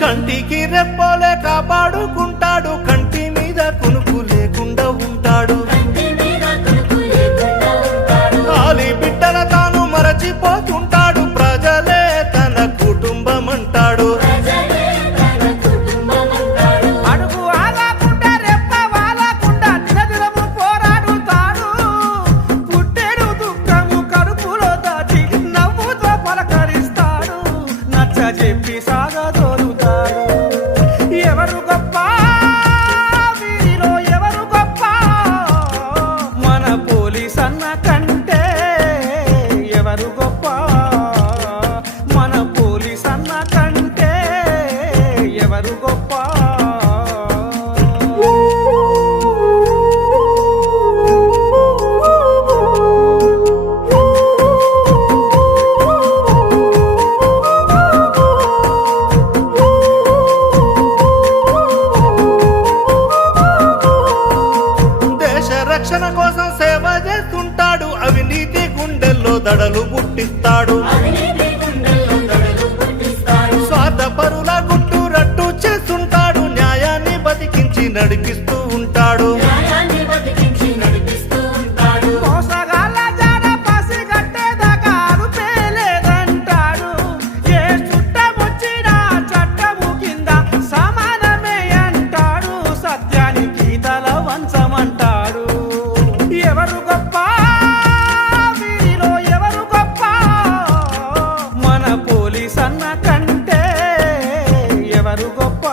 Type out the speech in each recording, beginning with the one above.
కంటికి రెప్పోలే కాపాడుకుంటాడు, కంటి మీద కునుకు లేకుండా ఉంటాడు. కాలి బిడ్డల తాను మరచిపోతుంటాడు, ప్రజలే తన కుటుంబం అంటాడు. అడుగు ఆగకుండా రెప్ప వాలకుండా దినదినము పోరాడుతాడు. పుట్టెడు దుఃఖము కడుపులో దాచి నవ్వుతో పలకరిస్తాడు. నచ్చ చెప్పి సాగదోలుతాడు. ఎవరు గొప్ప వీరిలో ఎవరు గొప్ప? మన పోలీస్ అన్న కంటే ఎవరు గొప్ప? మన పోలీస్ అన్న కంటే ఎవరు గొప్ప? రక్షణ కోసం సేవ చేస్తుంటాడు, అవినీతి గుండెల్లో దడలు పుట్టిస్తాడు. స్వార్థపరుల గుట్టు రట్టు చేస్తుంటాడు, న్యాయాన్ని బతికించి నడిపిస్తూ ఉంటాడు. మోసగాళ్ళ జాడ పసిగట్టేదాకా అరుపే లేదంటాడు. ఏ చుట్టమొచ్చినా చట్టము కింద సమానమే అంటాడు. సత్యానికి తల వంచమంటాడు. ఎవరు గొప్ప వీరిలో ఎవరు గొప్ప? మన పోలీస్ అన్న కంటే ఎవరు గొప్ప?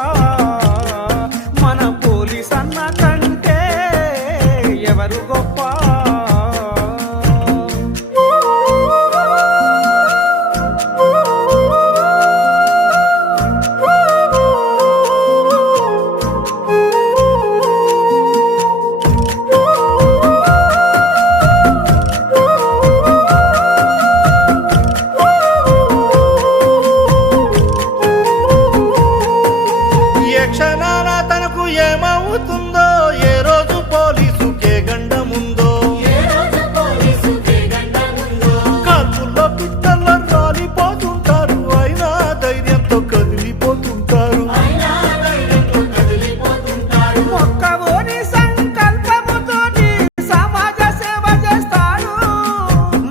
మన పోలీస్ అన్న కంటే ఎవరు గొప్ప? ఏ క్షణాన తనకు ఏమవుతుందో, ఏ రోజు పోలీసుకే గండముందో. కాల్పుల్లో పిట్టల్లో రాలిపోతుంటారు, అయినా ధైర్యంతో కదిలిపోతుంటారు. మొక్కవోని సంకల్పముతోని సమాజ సేవ చేస్తాడు.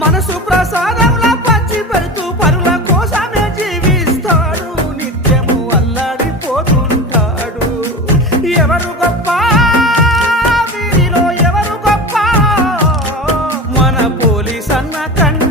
మనసు ప్రసాదంలా పంచి పెడుతూ పరుల కోసమే జీవిస్తాడు. నిత్యము అల్లాడిపోతుంటాడు. ఎవరు గొప్ప వీరిలో ఎవరు గొప్ప? మన పోలీస్ అన్న కంటే